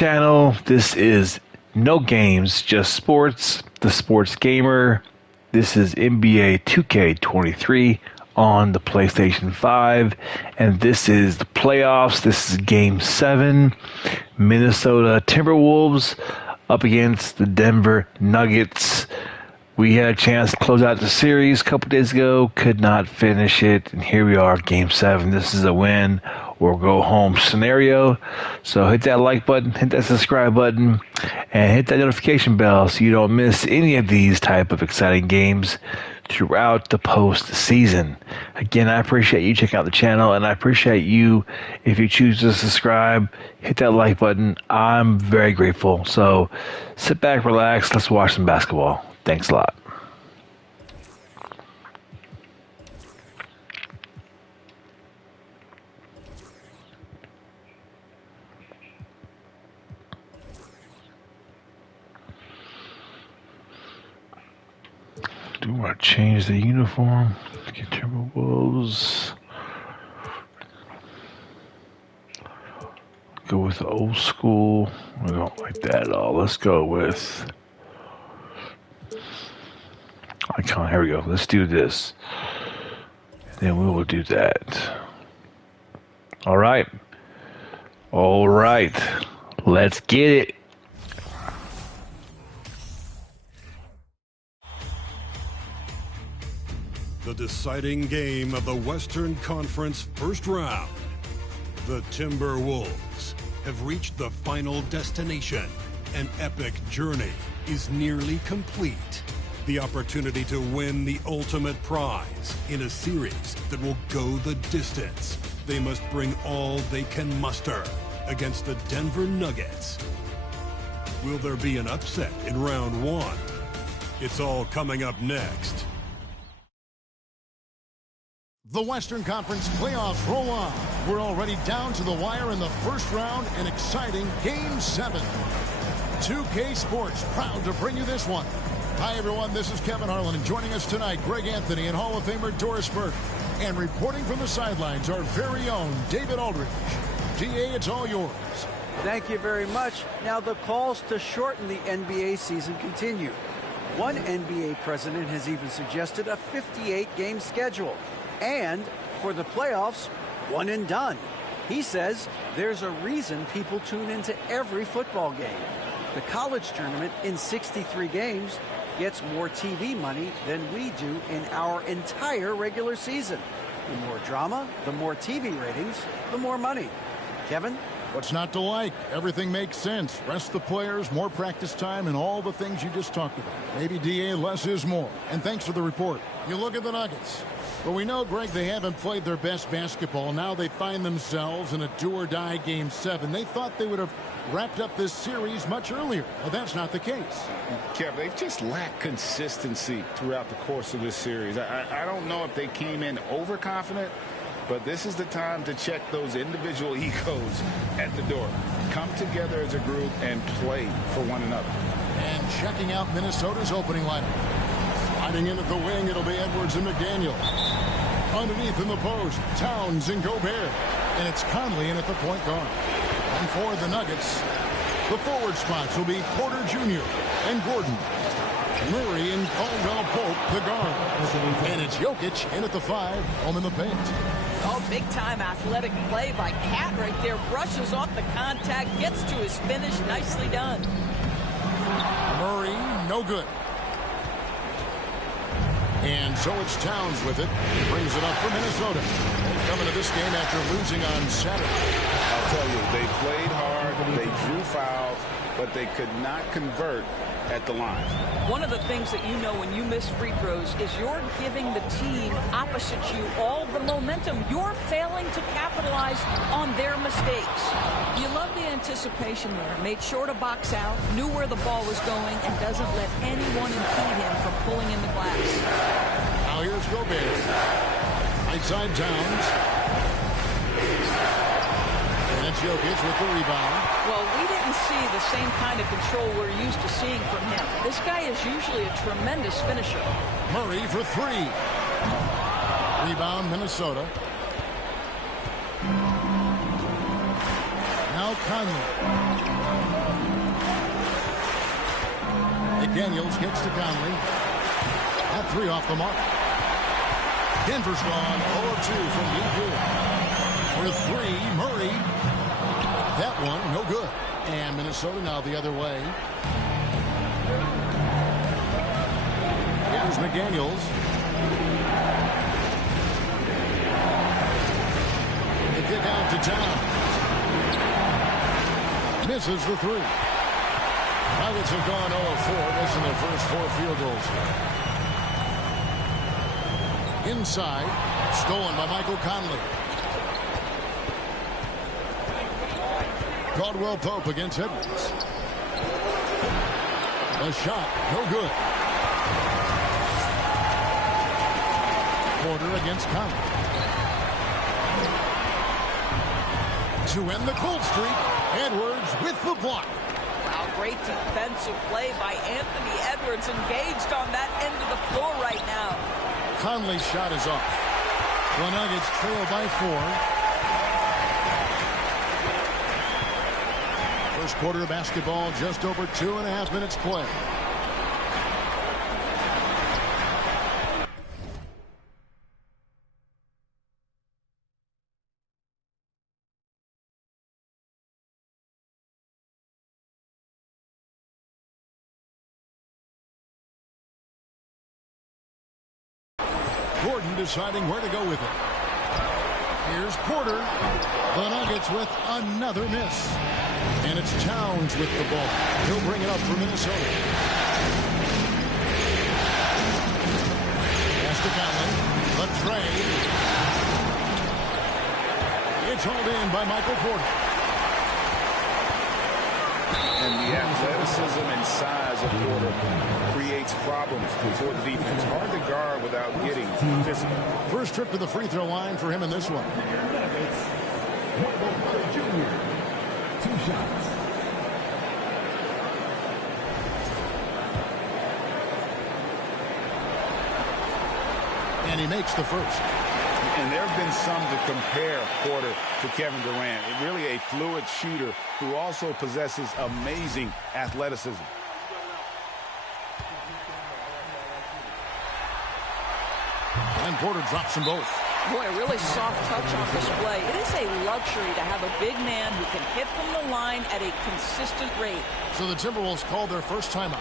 channel. This is No Games, Just Sports, the Sports Gamer. This is NBA 2K23 on the PlayStation 5, and this is the playoffs. This is Game 7, Minnesota Timberwolves up against the Denver Nuggets. We had a chance to close out the series a couple days ago, could not finish it, and here we are, Game 7. This is a win or go home scenario. So hit that like button, hit that subscribe button, and hit that notification bell so you don't miss any of these type of exciting games throughout the postseason. Again, I appreciate you checking out the channel, and I appreciate you if you choose to subscribe, hit that like button. I'm very grateful. So sit back, relax, let's watch some basketball. Thanks a lot. Do I change the uniform? Get Timberwolves. Go with the old school. I don't like that at all. Let's go with icon. Here we go. Let's do this. Then we will do that. All right. All right. Let's get it. The deciding game of the Western Conference first round. The Timberwolves have reached the final destination. An epic journey is nearly complete. The opportunity to win the ultimate prize in a series that will go the distance. They must bring all they can muster against the Denver Nuggets. Will there be an upset in round one? It's all coming up next. The Western Conference playoffs roll on. We're already down to the wire in the first round, an exciting Game 7. 2K Sports proud to bring you this one. Hi, everyone. This is Kevin Harlan, and joining us tonight, Greg Anthony and Hall of Famer Doris Burke. And reporting from the sidelines, our very own David Aldridge. DA, it's all yours. Thank you very much. Now, the calls to shorten the NBA season continue. One NBA president has even suggested a 58-game schedule. And for the playoffs, one and done. He says there's a reason people tune into every football game. The college tournament in 63 games gets more TV money than we do in our entire regular season. The more drama, the more TV ratings, the more money. Kevin? What's not to like? Everything makes sense. Rest the players, more practice time, and all the things you just talked about. Maybe, DA, less is more. And thanks for the report. You look at the Nuggets. Well, we know, Greg, they haven't played their best basketball. Now they find themselves in a do-or-die Game 7. They thought they would have wrapped up this series much earlier. Well, that's not the case. Kev, they've just lacked consistency throughout the course of this series. I don't know if they came in overconfident, but this is the time to check those individual egos at the door. Come together as a group and play for one another. And checking out Minnesota's opening lineup. Sliding in at the wing, it'll be Edwards and McDaniel. Underneath in the post, Towns and Gobert. And it's Conley in at the point guard. And for the Nuggets, the forward spots will be Porter Jr. and Gordon. Murray and Caldwell Pope, the guard. And it's Jokic in at the 5, home in the paint. Oh, big-time athletic play by Cat right there. Brushes off the contact, gets to his finish. Nicely done. Murray, no good. And so it's Towns with it. Brings it up for Minnesota. Coming to this game after losing on Saturday. I'll tell you, they played hard, they drew fouls, but they could not convert at the line. One of the things that you know when you miss free throws is you're giving the team opposite you all the momentum. You're failing to capitalize on their mistakes. You love the anticipation there. Made sure to box out, knew where the ball was going, and doesn't let anyone impede him from pulling in the glass. Now here's Gobert. Right side Towns. And it's Jokic with the rebound. Well, we didn't see the same kind of control we're used to seeing from him. This guy is usually a tremendous finisher. Murray for 3. Rebound, Minnesota. Now Conley. McDaniels gets to Conley. That three off the mark. Denver's gone 0-2 from deep here. For three, Murray. That one, no good. And Minnesota now the other way. Here's McDaniels. They kick out to Towns. Misses the three. Nuggets have gone 0-4, missing their first 4 field goals. Inside, stolen by Michael Conley. Caldwell Pope against Edwards. A shot, no good. Porter against Conley. To end the cold streak, Edwards with the block. Wow, great defensive play by Anthony Edwards, engaged on that end of the floor right now. Conley's shot is off. The Nuggets trail by 4. First quarter of basketball, just over 2.5 minutes play. Gordon deciding where to go with it. Here's Porter. The Nuggets with another miss. And it's Towns with the ball. He'll bring it up for Minnesota. Pass to Conley. The trade. It's hauled in by Michael Porter. And the athleticism and size of Porter creates problems for the defense. Hard to guard without getting physical. First trip to the free throw line for him in this one. Michael Porter Jr. 2 shots. And he makes the first. And there have been some to compare Porter to Kevin Durant. Really a fluid shooter who also possesses amazing athleticism. And Porter drops them both. Boy, a really soft touch on display. It is a luxury to have a big man who can hit from the line at a consistent rate. So the Timberwolves called their first timeout.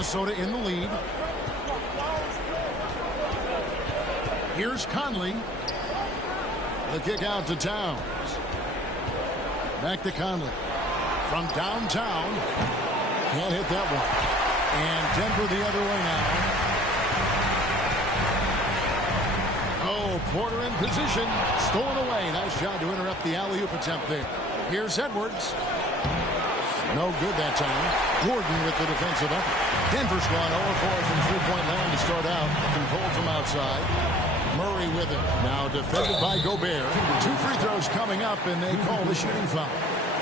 Minnesota in the lead. Here's Conley. The kick out to Towns. Back to Conley. From downtown. Can't hit that one. And Denver the other way now. Oh, Porter in position. Stolen away. Nice job to interrupt the alley-oop attempt there. Here's Edwards. No good that time. Gordon with the defensive effort. Denver's gone 0-4 from three-point land to start out. Controlled from outside. Murray with it. Now defended by Gobert. 2 free throws coming up, and they call the shooting foul.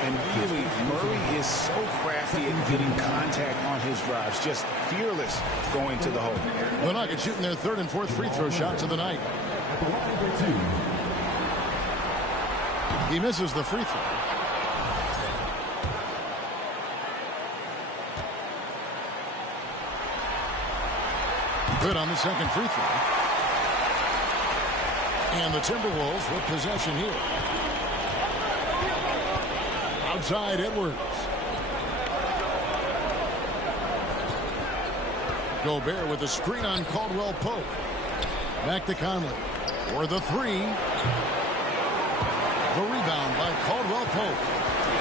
And really, Murray is so crafty at getting contact on his drives. Just fearless going to the hole. The Nuggets shooting their 3rd and 4th free throw shots of the night. At the line for 2. He misses the free throw. Good on the second free throw. And the Timberwolves with possession here. Outside Edwards. Gobert with a screen on Caldwell Pope. Back to Conley. For the 3. The rebound by Caldwell Pope.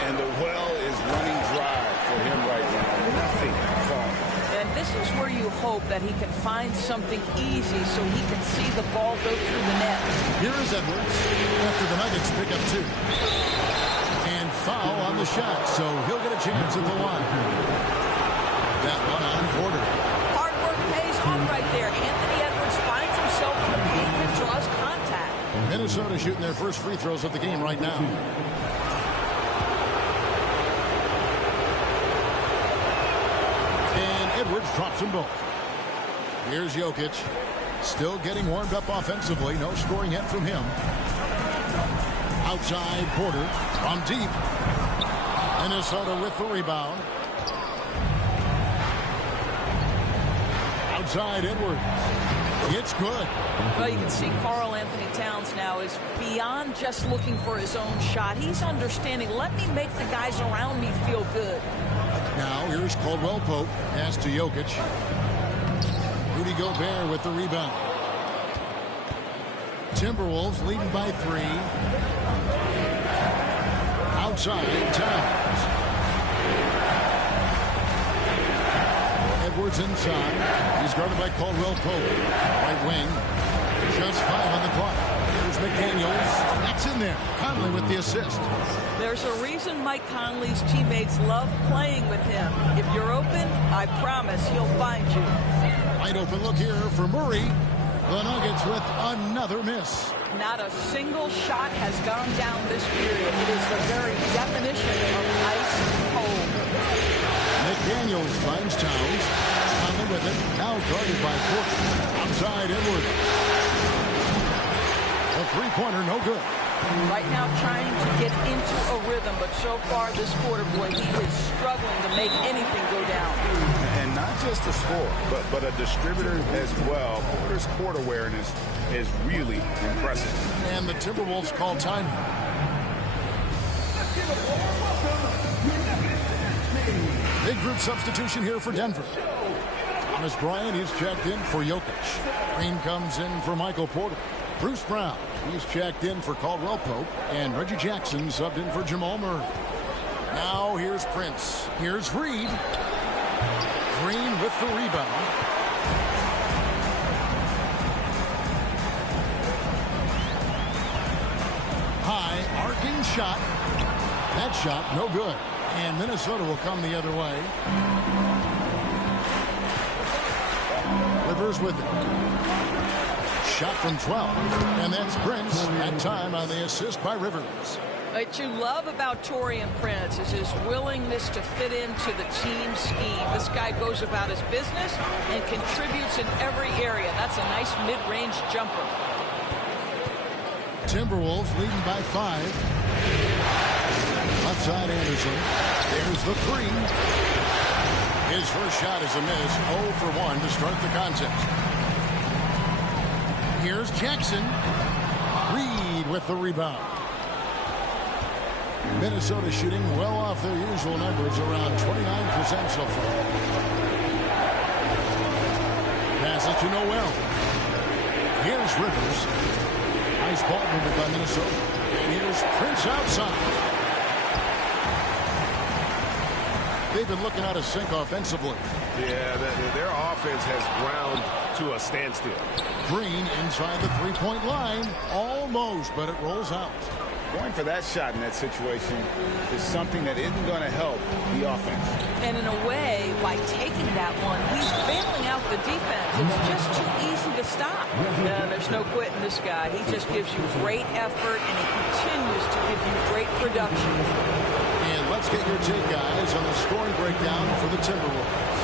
And the well is running dry for him right now. Nothing falling. And this is where you hope that he can find something easy so he can see the ball go through the net. Here is Edwards after the Nuggets pick up 2. And foul on the shot, so he'll get a chance at the line. That one on Porter. Hard work pays off right there. Anthony Edwards finds himself in the paint and draws contact. Minnesota shooting their first free throws of the game right now. And Edwards drops them both. Here's Jokic. Still getting warmed up offensively. No scoring yet from him. Outside Porter from deep. Minnesota with the rebound. Outside Edwards. It's good. Well, you can see Karl Anthony Towns now is beyond just looking for his own shot. He's understanding, let me make the guys around me feel good. Now here's Caldwell Pope. Pass to Jokic. Rudy Gobert with the rebound. Timberwolves leading by 3. Outside Towns. Edwards inside. He's guarded by Caldwell Pope. Right wing. Just 5 on the clock. Here's McDaniels. That's in there. Conley with the assist. There's a reason Mike Conley's teammates love playing with him. If you're open, I promise he'll find you. Wide open look here for Murray. The Nuggets with another miss. Not a single shot has gone down this period. It is the very definition of ice cold. McDaniels finds Towns. Conley with it. Now guarded by Porter. Outside Edwards. A three-pointer, no good. Right now trying to get into a rhythm, but so far this quarter, boy, he is struggling to make anything go down. And not just a scorer, but a distributor as well. Porter's court awareness is really impressive. And the Timberwolves call time. Big group substitution here for Denver. Thomas Bryant is checked in for Jokic. Green comes in for Michael Porter. Bruce Brown, he's checked in for Caldwell Pope. And Reggie Jackson subbed in for Jamal Murray. Now here's Prince. Here's Reed. Green with the rebound. High arcing shot. That shot no good. And Minnesota will come the other way. Rivers with it. Shot from 12. And that's Prince. That time on the assist by Rivers. What you love about Taurean Prince is his willingness to fit into the team scheme. This guy goes about his business and contributes in every area. That's a nice mid-range jumper. Timberwolves leading by 5. Outside Anderson. There's the 3. His first shot is a miss. 0 for 1 to start the contest. Here's Jackson. Reed with the rebound. Minnesota shooting well off their usual numbers, around 29% so far. Passes to Noel. Here's Rivers. Nice ball movement by Minnesota. And here's Prince outside. They've been looking out of sync offensively. Yeah, their offense has ground to a standstill. Green inside the three-point line. Almost, but it rolls out. Going for that shot in that situation is something that isn't going to help the offense. And in a way, by taking that one, he's bailing out the defense. It's just too easy to stop. No, there's no quitting this guy. He just gives you great effort, and he continues to give you great production. And let's get your take, guys, on the scoring breakdown for the Timberwolves.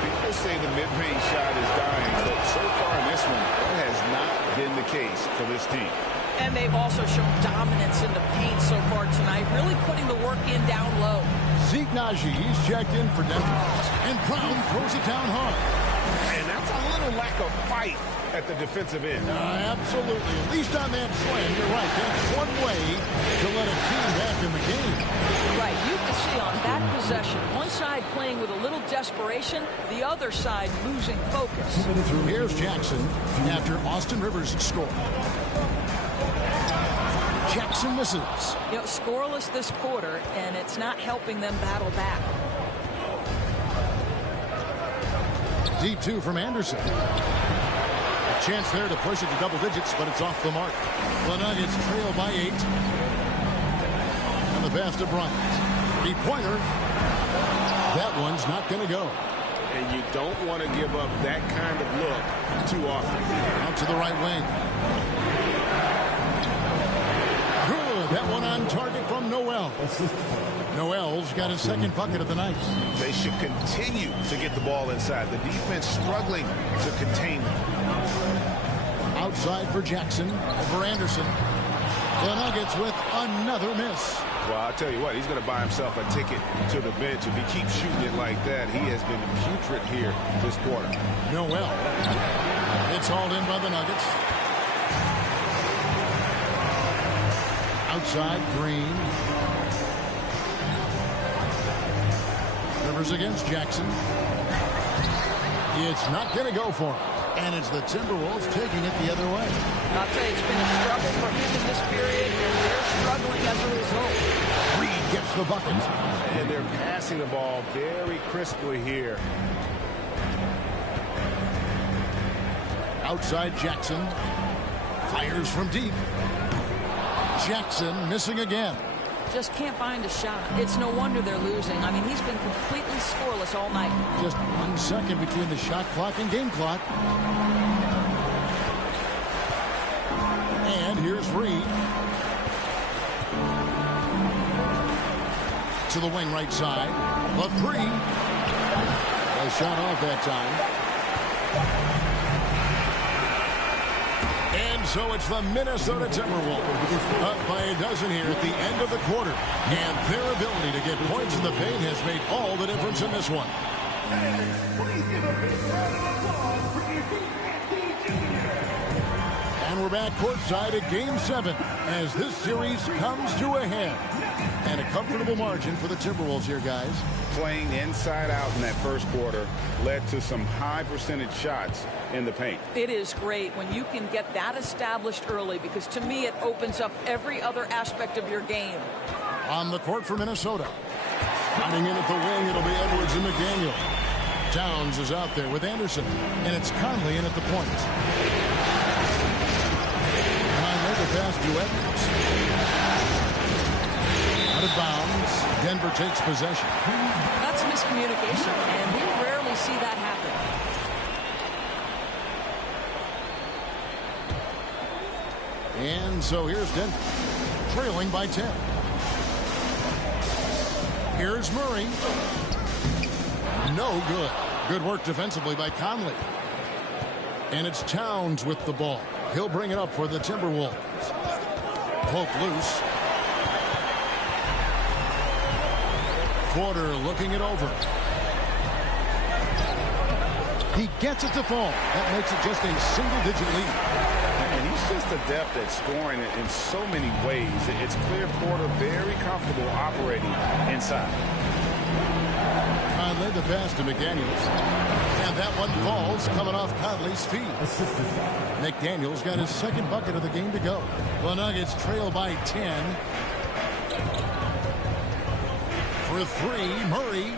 People say the mid-range shot is dying, but so far in this one, that has not been the case for this team. And they've also shown dominance in the paint so far tonight, really putting the work in down low. Zeke Naji, he's checked in for Denver. And Brown throws it down hard. And that's a little lack of fight at the defensive end. Absolutely. At least on that slam, you're right. That's one way to let a team back in the game. Right. You can see on that possession, one side playing with a little desperation, the other side losing focus. Here's Jackson after Austin Rivers scored. Jackson misses. You know, scoreless this quarter, and it's not helping them battle back. Deep 2 from Anderson. A chance there to push it to double digits, but it's off the mark. The Nuggets trail by 8. And the pass to Bryant. 3-pointer. That one's not going to go. And you don't want to give up that kind of look too often. Out to the right wing. Noel. Noel's got his second bucket of the night. They should continue to get the ball inside. The defense struggling to contain them. Outside for Jackson, for Anderson. The Nuggets with another miss. Well, I'll tell you what, he's going to buy himself a ticket to the bench. If he keeps shooting it like that, he has been putrid here this quarter. Noel. It's hauled in by the Nuggets. Outside, Green. Rivers against Jackson. It's not going to go for him. And it's the Timberwolves taking it the other way. I'll tell you, it's been a struggle for him in this period, and they're struggling as a result. Reed gets the bucket. And they're passing the ball very crisply here. Outside Jackson. Fires from deep. Jackson missing again. Just can't find a shot. It's no wonder they're losing. I mean, he's been completely scoreless all night. Just 1 second between the shot clock and game clock. And here's Reed. To the wing right side. The three. A shot off that time. And so it's the Minnesota Timberwolves up by a dozen here at the end of the quarter. And their ability to get points in the paint has made all the difference in this one. And we're back courtside at Game 7 as this series comes to a head. And a comfortable margin for the Timberwolves here, guys. Playing inside out in that first quarter led to some high percentage shots in the paint. It is great when you can get that established early, because to me it opens up every other aspect of your game. On the court for Minnesota. Running in at the wing, it'll be Edwards and McDaniel. Towns is out there with Anderson, and it's Conley in at the point. Conley the pass to Edwards. Out of bounds. Denver takes possession. That's miscommunication, and we rarely see that happen. And so here's Denver, trailing by 10. Here's Murray. No good. Good work defensively by Conley. And it's Towns with the ball. He'll bring it up for the Timberwolves. Poke loose. Porter looking it over. He gets it to fall. That makes it just a single-digit lead. And he's just adept at scoring in so many ways. It's clear Porter very comfortable operating inside. Conley the pass to McDaniels. And that one falls coming off Conley's feet. McDaniels got his second bucket of the game to go. The Nuggets trail by 10. For three, Murray.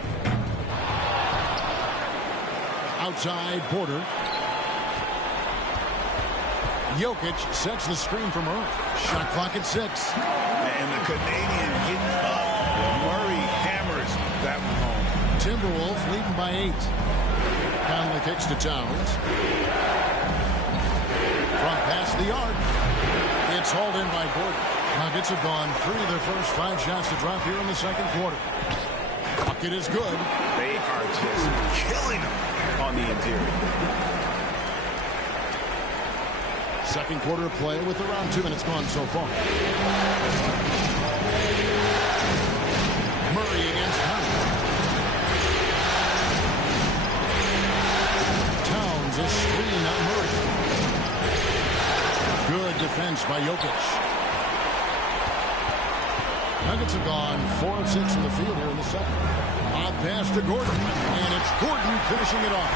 Outside, Porter. Jokic sets the screen for Murray. Shot clock at 6. And the Canadian getting up. Murray hammers that one home. Timberwolves leading by 8. Conley kicks to Towns. Front pass the arc. It's hauled in by Gordon. Nuggets have gone 3 of their first 5 shots to drop here in the second quarter. Bucket is good. They are just killing them on the interior. Second quarter of play with around 2 minutes gone so far. Murray against Conley. Towns a screen on Murray. Good defense by Jokic. Nuggets have gone 4 of 6 in the field here in the second. Odd pass to Gordon, and it's Gordon finishing it off.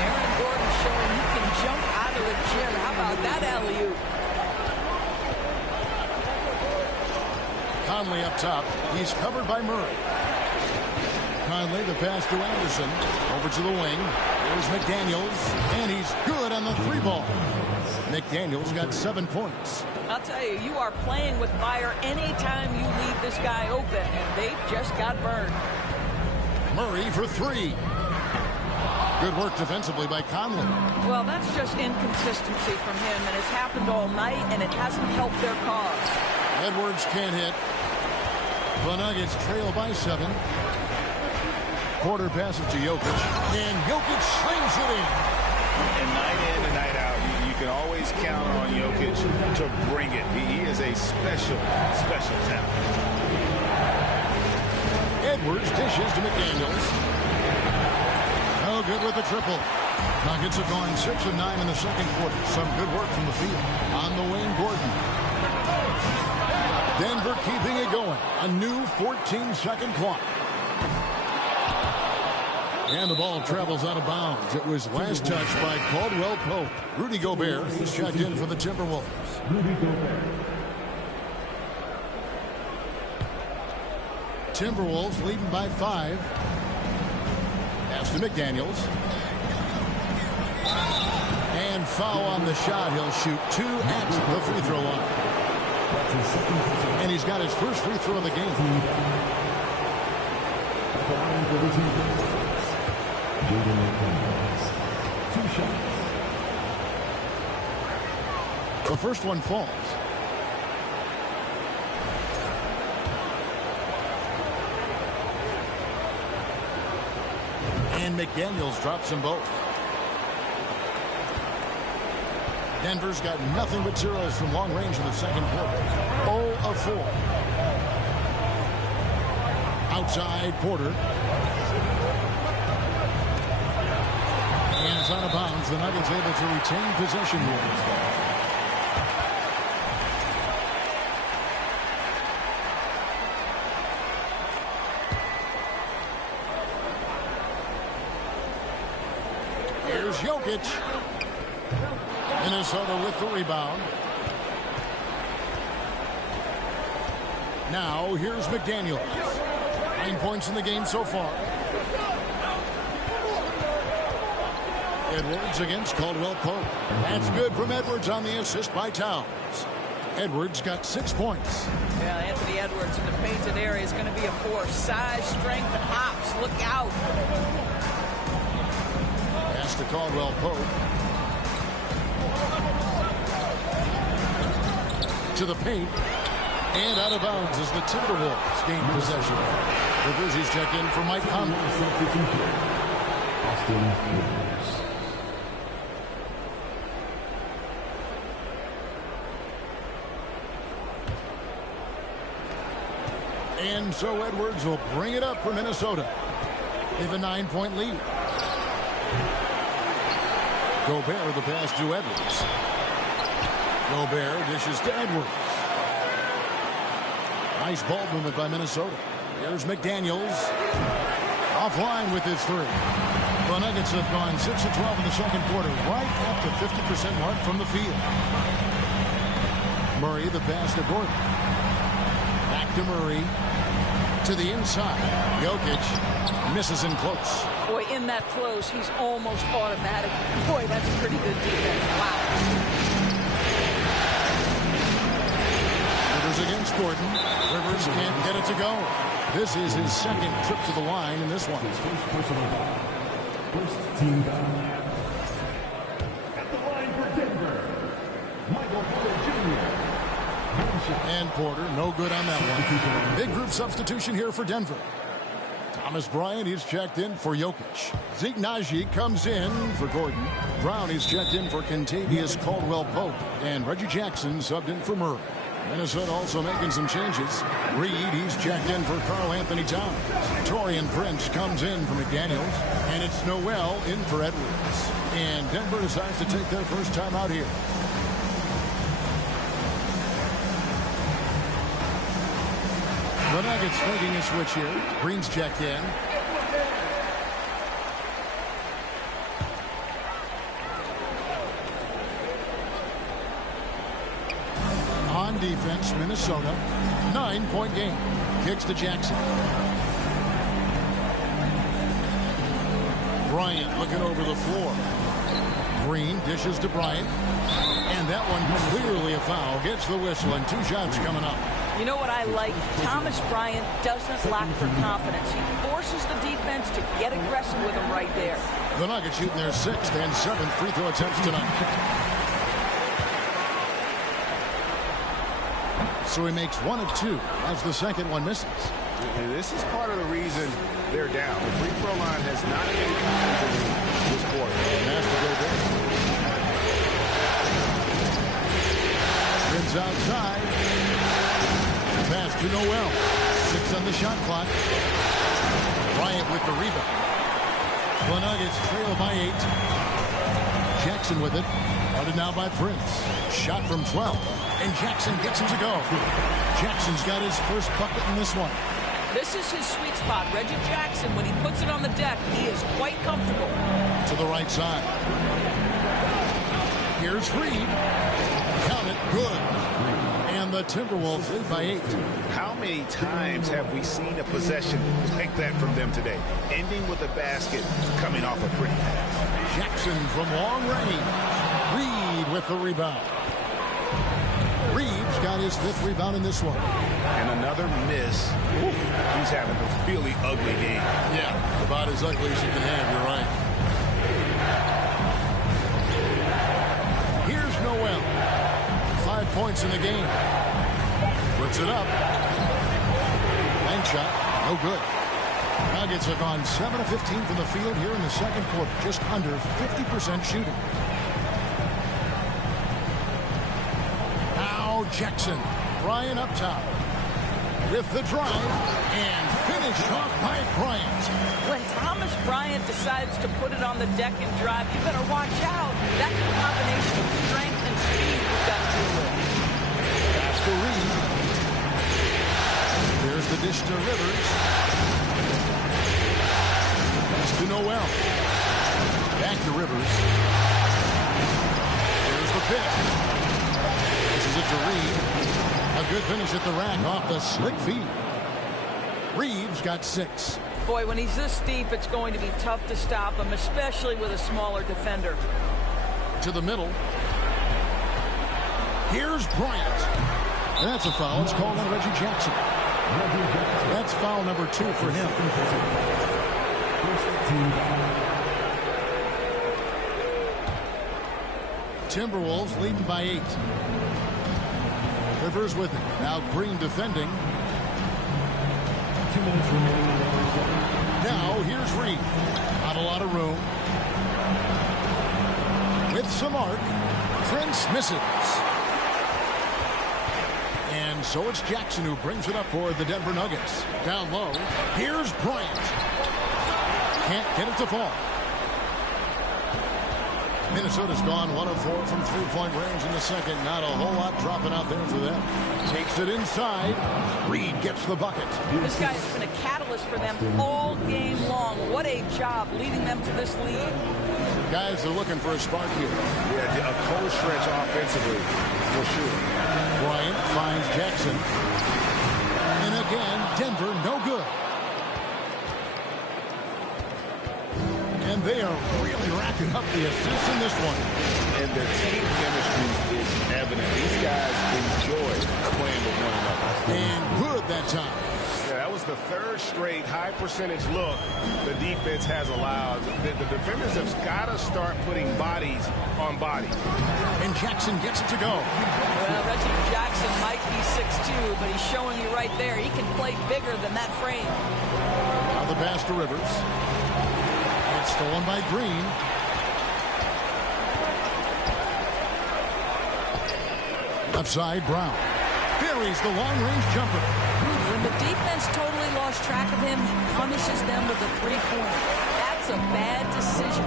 Aaron Gordon showing he can jump out of the gym. How about that alley-oop? Conley up top. He's covered by Murray. Conley the pass to Anderson. Over to the wing. There's McDaniels, and he's good on the 3-ball. McDaniels got 7 points. I'll tell you, you are playing with fire anytime you leave this guy open, and they just got burned. Murray for 3. Good work defensively by Conley. Well, that's just inconsistency from him, and it's happened all night, and it hasn't helped their cause. Edwards can't hit. The Nuggets trail by 7. Porter passes to Jokic, and Jokic slings it in. And night in and night out, you can always count on Jokic to bring it. He is a special, special talent. Edwards dishes to McDaniels. No good with the triple. Nuggets have gone 6 of 9 in the second quarter. Some good work from the field. On the wing, Gordon. Denver keeping it going. A new 14-second clock. And the ball travels out of bounds. It was last touched by Caldwell Pope. Rudy Gobert is checked in for the Timberwolves. Rudy Gobert. Timberwolves leading by 5. Pass to McDaniels. And foul on the shot. He'll shoot 2 at the free throw line. And he's got his first free throw of the game. The first one falls. And McDaniels drops them both. Denver's got nothing but zeros from long range in the second quarter. 0 of 4. Outside, Porter. And it's out of bounds. The Nuggets able to retain possession here. Here's Jokic. Minnesota with the rebound. Now here's McDaniels. 9 points in the game so far. Edwards against Caldwell Pope. That's good from Edwards on the assist by Towns. Edwards got 6 points. Yeah, Anthony Edwards in the painted area is going to be a force. Size, strength, and hops. Look out. Pass to Caldwell Pope. To the paint. And out of bounds as the Timberwolves gain possession. Rivers is checked in for Mike Conley. Austin Rivers. And so Edwards will bring it up for Minnesota. They have a 9-point lead. Gobert the pass to Edwards. Gobert dishes to Edwards. Nice ball movement by Minnesota. Here's McDaniels. Offline with his 3. The Nuggets have gone 6 of 12 in the second quarter, right at the 50% mark from the field. Murray the pass to Gordon. Back to Murray. To the inside. Jokic misses in close. Boy, in that close, he's almost automatic. Boy, that's pretty good defense. Wow. Rivers against Gordon. Rivers can't get it to go. This is his second trip to the line in this one. His first personal foul. First team foul. At the line for Denver, Michael Porter Jr. And Porter, no good on that one. Big group substitution here for Denver. Thomas Bryant, he's checked in for Jokic. Zeke Naji comes in for Gordon. Brown, he's checked in for Kentavious Caldwell-Pope. And Reggie Jackson subbed in for Murray. Minnesota also making some changes. Reed, he's checked in for Karl Anthony Towns. Taurean Prince comes in for McDaniels. And it's Noel in for Edwards. And Denver decides to take their first time out here. The Nuggets making a switch here. Green's checked in. On defense, Minnesota. 9-point game. Kicks to Jackson. Bryant looking over the floor. Green dishes to Bryant. And that one clearly a foul. Gets the whistle and 2 shots coming up. You know what I like? Thomas Bryant doesn't lack for confidence. He forces the defense to get aggressive with him right there. The Nuggets shooting their 6th and 7th free throw attempts tonight. So he makes 1 of 2 as the second one misses. And this is part of the reason they're down. The free throw line has not been kind to them this quarter. Has to go there. Spins outside. Pass to Noel. 6 on the shot clock. Bryant with the rebound. The Nuggets trail by 8. Jackson with it. Guarded now by Prince. Shot from 12. And Jackson gets him to go. Jackson's got his first bucket in this one. This is his sweet spot. Reggie Jackson, when he puts it on the deck, he is quite comfortable. To the right side. Here's Reed. Count it. Good. And the Timberwolves lead by 8. How many times have we seen a possession like that from them today? Ending with a basket, coming off a pretty pass. Jackson from long range. Reed with the rebound. Reeves got his 5th rebound in this one. And another miss. Ooh, he's having a really ugly game. Yeah, about as ugly as you can have, you're right. Here's Noel. 5 points in the game. Puts it up. Bank shot, no good. Nuggets have gone 7 of 15 from the field here in the second quarter. Just under 50% shooting. Now Jackson. Bryant up top. With the drive. And finished off by Bryant. When Thomas Bryant decides to put it on the deck and drive, you better watch out. That's a combination of strength and speed you've got to deal with. Pass to Reed. There's the dish to Rivers. Pass to Noel. Back to Rivers. There's the pick. This is it to Reed. A good finish at the rack off the slick feed. Reeves got 6. Boy, when he's this deep, it's going to be tough to stop him, especially with a smaller defender. To the middle. Here's Bryant. That's a foul. It's called on Reggie Jackson. That's foul number 2 for him. Timberwolves leading by 8. Rivers with it. Now Green defending. 2 minutes remaining. Now here's Reed. Not a lot of room. With some arc. Prince misses. And so it's Jackson who brings it up for the Denver Nuggets. Down low. Here's Bryant. Can't get it to fall. Minnesota's gone 1 of 4 from 3-point range in the second. Not a whole lot dropping out there for them. Takes it inside. Reed gets the bucket. This guy has been a catalyst for them all game long. What a job leading them to this lead. Guys are looking for a spark here. Yeah, a cold stretch offensively, for sure. Bryant finds Jackson. And again, Denver no good. And they are really racking up the assists in this one. And their team chemistry is evident. These guys enjoy playing with one another. And good that time. Yeah, that was the 3rd straight high percentage look the defense has allowed. The defenders have got to start putting bodies on bodies. And Jackson gets it to go. Well, Reggie Jackson might be 6'2", but he's showing you right there he can play bigger than that frame. Now the pass to Rivers. It's stolen by Green. Left side, Brown. Buries the long-range jumper. When the defense totally lost track of him, he punishes them with a 3-pointer. That's a bad decision.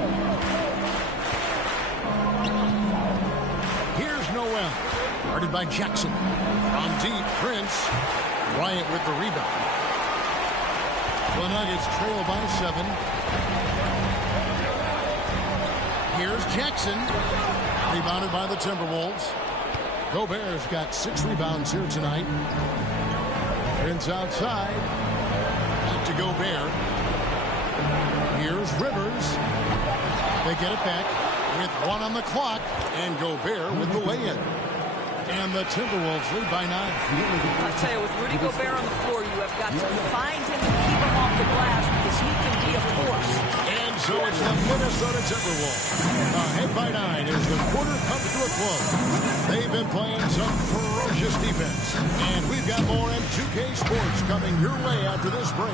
Here's Noel. Guarded by Jackson. From deep, Prince. Bryant with the rebound. The Nuggets trail by 7. Here's Jackson. Rebounded by the Timberwolves. Gobert's got 6 rebounds here tonight. Prince outside. Back to Gobert. Here's Rivers. They get it back with 1 on the clock. And Gobert with the lay-in. And the Timberwolves lead by 9. I'll tell you, with Rudy Gobert on the floor, you have got to find him and keep him off the glass because he can be a force. And so it's the Minnesota Timberwolves. Ahead by 9 as the quarter comes to a close. They've been playing some ferocious defense. And we've got more M2K Sports coming your way after this break.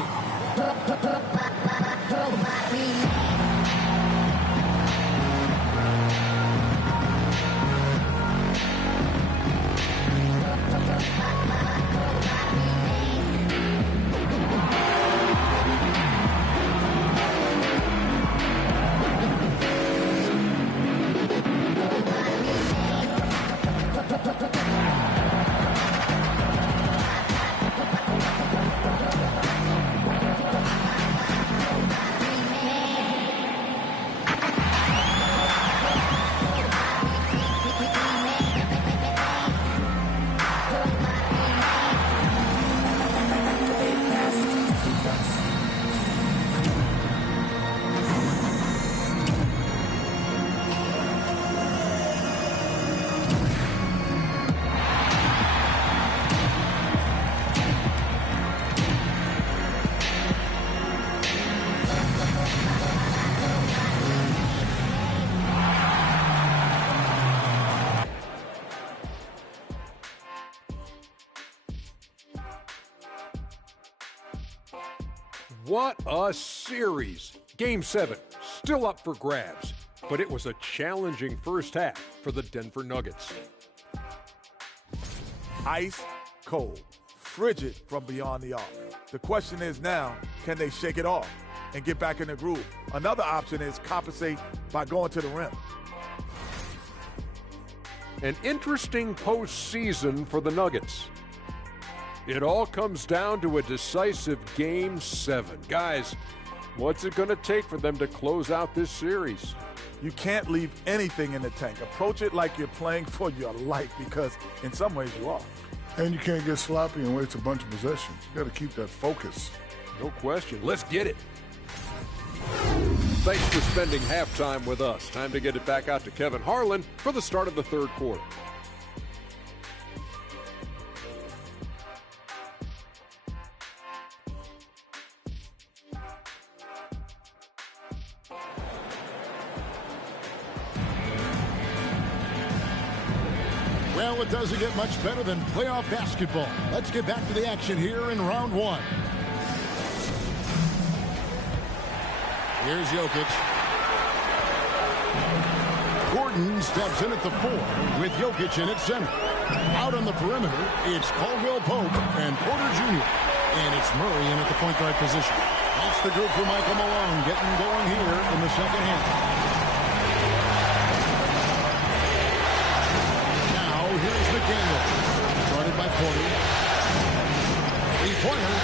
What a series. Game 7, still up for grabs, but it was a challenging first half for the Denver Nuggets. Ice cold, frigid from beyond the arc. The question is now, can they shake it off and get back in the groove? Another option is compensate by going to the rim. An interesting postseason for the Nuggets. It all comes down to a decisive Game 7. Guys, what's it going to take for them to close out this series? You can't leave anything in the tank. Approach it like you're playing for your life, because in some ways you are. And you can't get sloppy and waste a bunch of possessions. You got to keep that focus. No question. Let's get it. Thanks for spending halftime with us. Time to get it back out to Kevin Harlan for the start of the third quarter. Well, it doesn't get much better than playoff basketball. Let's get back to the action here in round one. Here's Jokic. Gordon steps in at the 4 with Jokic in at center. Out on the perimeter, it's Caldwell Pope and Porter Jr. And it's Murray in at the point guard position. That's the group for Michael Malone getting going here in the second half. Here's McDaniel, guarded by Porter. Three-pointer.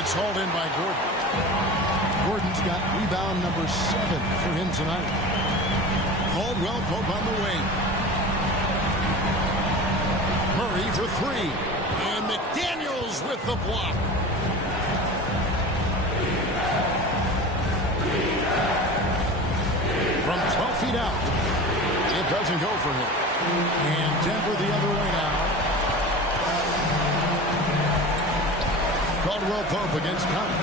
It's hauled in by Gordon. Gordon's got rebound number 7 for him tonight. Caldwell Pope on the wing. Murray for 3. And McDaniels with the block. From 12 feet out. It doesn't go for him. And Denver the other way now. Caldwell Pope against Conley.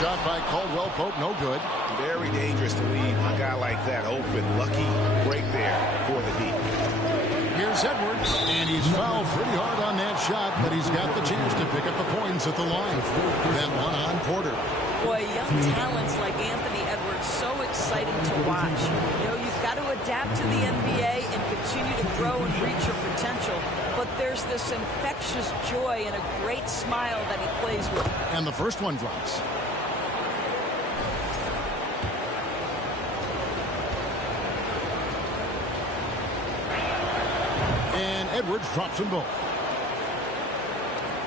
Shot by Caldwell Pope, no good. Very dangerous to leave a guy like that open. Lucky break there for the D. Here's Edwards, and he's fouled pretty hard on that shot, but he's got the chance to pick up the points at the line. That one on Porter. Boy, young talents like Anthony Edwards, so exciting to watch. You know, you've got to adapt to the NBA and continue to grow and reach your potential. But there's this infectious joy and a great smile that he plays with. And the first one drops. And Edwards drops them both.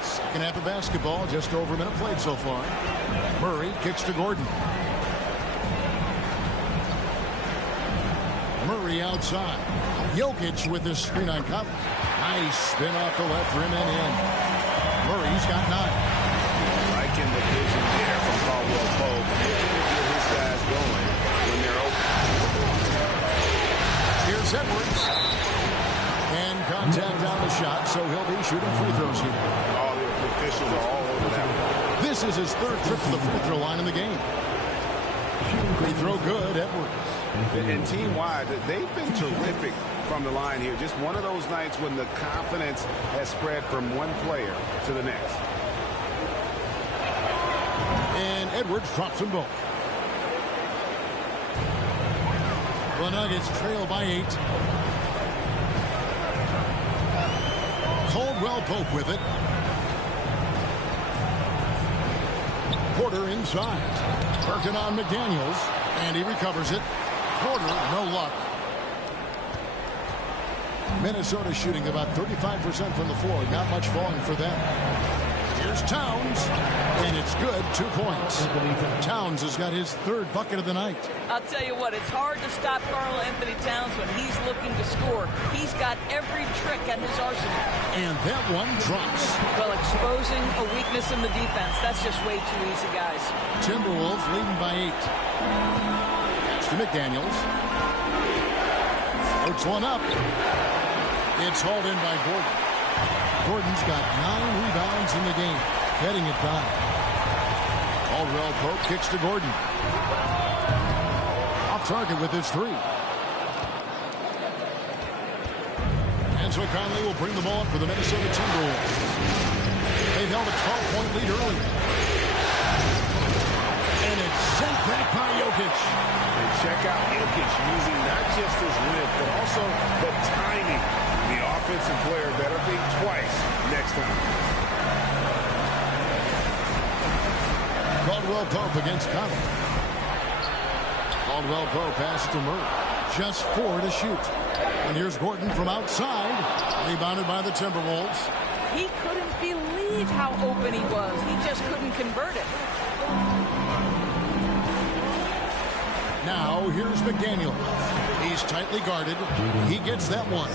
Second half of basketball, just over a minute played so far. Murray kicks to Gordon. Murray outside. Jokic with his screen on Conley. Nice spin off the left rim and in. Murray's got 9. Liking the vision there from Caldwell Pope. Looking to get his guys going when they're open. Here's Edwards. And contact on the shot, so he'll be shooting free throws here. All the officials are all over that one. This is his 3rd trip to the free throw line in the game. Free throw good, Edwards. And team-wide, they've been terrific from the line here. Just one of those nights when the confidence has spread from one player to the next. And Edwards drops them both. The Nuggets trail by 8. Caldwell Pope with it. Porter inside. Working on McDaniels. And he recovers it. Porter, no luck. Minnesota shooting about 35% from the floor. Not much falling for them. Here's Towns. And it's good. 2 points. Towns has got his 3rd bucket of the night. I'll tell you what, it's hard to stop Karl Anthony Towns when he's looking to score. He's got every trick at his arsenal. And that one drops. Well, exposing a weakness in the defense, that's just way too easy, guys. Timberwolves leading by 8. Pass to McDaniels. Floats one up. It's hauled in by Gordon. Gordon's got 9 rebounds in the game. Getting it done. Caldwell Pope kicks to Gordon. Off target with his 3. And so Conley will bring the ball up for the Minnesota Timberwolves. They've held a 12-point lead early. And it's sent back by Jokic. And check out Jokic using not just his length, but also the timing. The offensive player better think twice next time. Caldwell Pope against Conley. Caldwell Pope passes to Murray. Just 4 to shoot. And here's Gordon from outside. Rebounded by the Timberwolves. He couldn't believe how open he was. He just couldn't convert it. Now here's McDaniel. He's tightly guarded. He gets that one.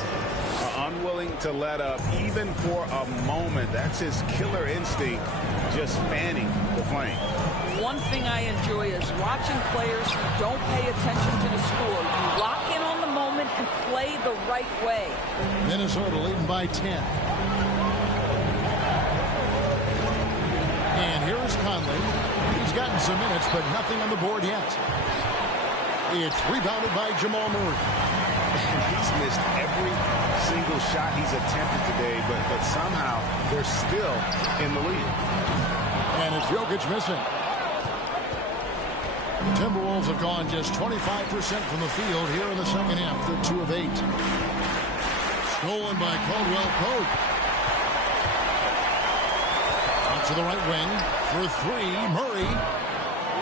Unwilling to let up even for a moment. That's his killer instinct, just fanning the flame. One thing I enjoy is watching players who don't pay attention to the score. You lock in on the moment and play the right way. Minnesota leading by 10. And here's Conley. He's gotten some minutes, but nothing on the board yet. It's rebounded by Jamal Murray. He's missed every single shot he's attempted today, but somehow they're still in the lead. And it's Jokic missing. The Timberwolves have gone just 25% from the field here in the second half. They're 2 of 8. Stolen by Caldwell Pope. Out to the right wing for 3. Murray.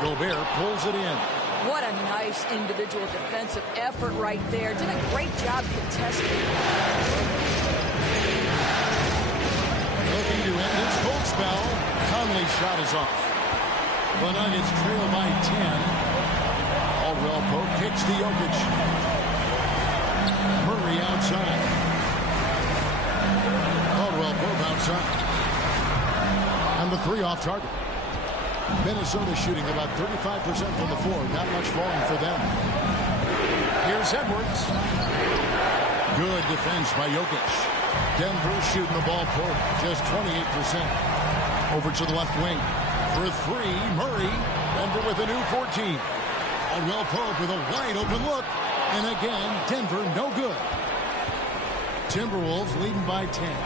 Gobert pulls it in. What a nice individual defensive effort right there. Did a great job contesting. Looking to end his cold spell. Conley's shot is off. The Nuggets trail by 10. Caldwell Pope kicks to Jokic. Murray outside. Caldwell Pope outside. And the 3 off target. Minnesota shooting about 35% from the floor. Not much falling for them. Here's Edwards. Good defense by Jokic. Denver shooting the ball forward. Just 28%. Over to the left wing. For 3, Murray. Denver with a new 14. Caldwell Pope with a wide open look. And again, Denver no good. Timberwolves leading by 10.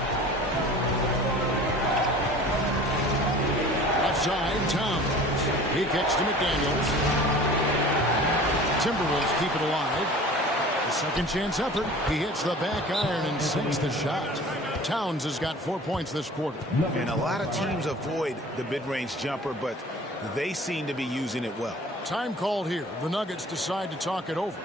Outside, Towns. He kicks to McDaniels. Timberwolves keep it alive. The second chance effort. He hits the back iron and sinks the shot. Towns has got 4 points this quarter. And a lot of teams avoid the mid-range jumper, but they seem to be using it well. Time called here. The Nuggets decide to talk it over.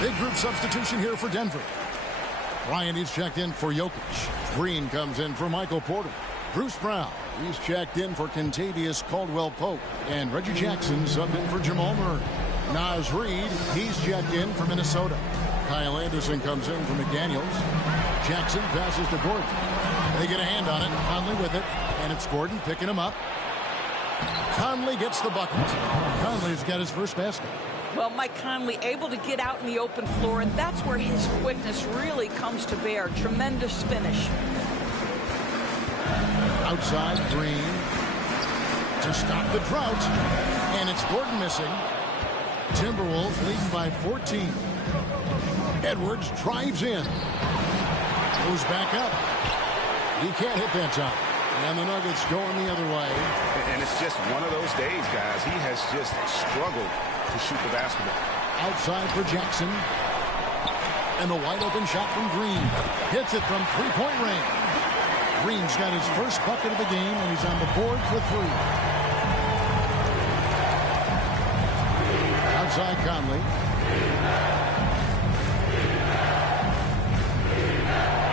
Big group substitution here for Denver. Ryan is checked in for Jokic. Green comes in for Michael Porter. Bruce Brown, he's checked in for Kentavious Caldwell-Pope. And Reggie Jackson subbed in for Jamal Murray. Naz Reid, he's checked in for Minnesota. Kyle Anderson comes in for McDaniels. Jackson passes to Gordon. They get a hand on it. Conley with it. And it's Gordon picking him up. Conley gets the bucket. Conley's got his first basket. Well, Mike Conley able to get out in the open floor, and that's where his quickness really comes to bear. Tremendous finish. Outside, Green to stop the drought. And it's Gordon missing. Timberwolves leading by 14. Edwards drives in. Goes back up. He can't hit that time. And the Nuggets going the other way. And it's just one of those days, guys. He has just struggled to shoot the basketball. Outside for Jackson. And the wide open shot from Green. Hits it from three-point range. Green's got his first bucket of the game, and he's on the board for three. Outside Conley.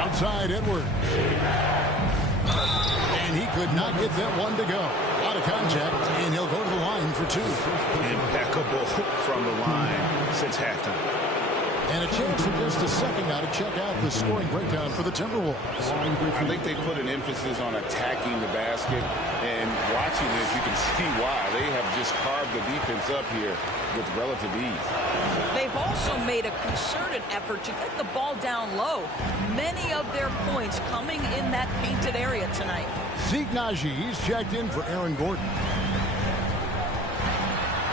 Outside Edwards. And he could not get that one to go. Out of contact, and he'll go to the line for two. Impeccable from the line since halftime. And a chance in just a second now to check out the scoring breakdown for the Timberwolves. I think they put an emphasis on attacking the basket, and watching this, you can see why. They have just carved the defense up here with relative ease. They've also made a concerted effort to get the ball down low. Many of their points coming in that painted area tonight. Zeke Naji, he's checked in for Aaron Gordon.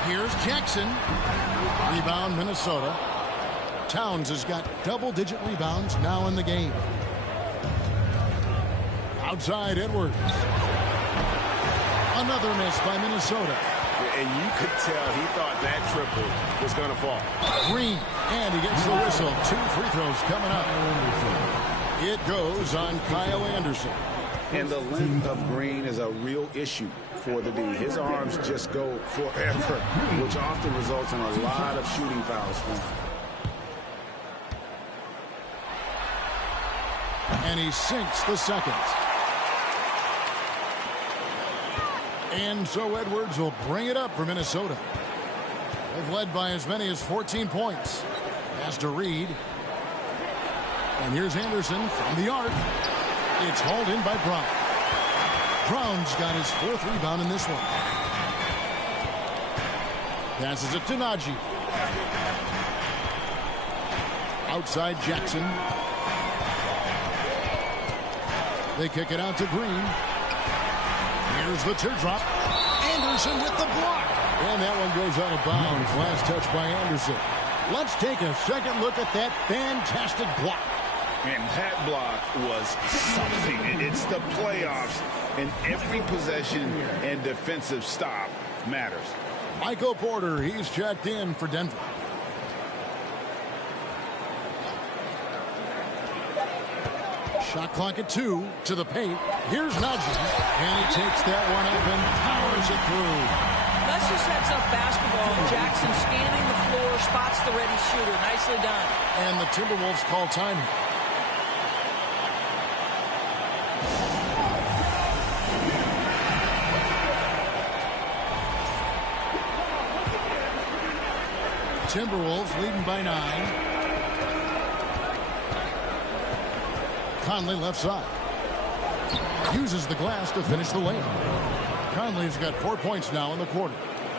Here's Jackson. Rebound, Minnesota. Towns has got double-digit rebounds now in the game. Outside Edwards. Another miss by Minnesota. And you could tell he thought that triple was going to fall. Green, and he gets the whistle. 2 free throws coming up. It goes on Kyle Anderson. And the length of Green is a real issue for the D. His arms just go forever, which often results in a lot of shooting fouls for him. And he sinks the second. And so Edwards will bring it up for Minnesota. They've led by as many as 14 points. Pass to Reed. And here's Anderson from the arc. It's hauled in by Brown. Brown's got his 4th rebound in this one. Passes it to Naji. Outside Jackson. They kick it out to Green. Here's the teardrop. Anderson with the block. And that one goes out of bounds. Last touch by Anderson. Let's take a second look at that fantastic block. And that block was something. It's the playoffs, and every possession and defensive stop matters. Michael Porter, he's checked in for Denver. Shot clock at 2 to the paint. Here's Naji. And he takes that one up and powers it through. That's just heads up basketball. Jackson scanning the floor, spots the ready shooter. Nicely done. And the Timberwolves call time. Timberwolves leading by 9. Conley left side. Uses the glass to finish the layup. Conley's got 4 points now in the quarter.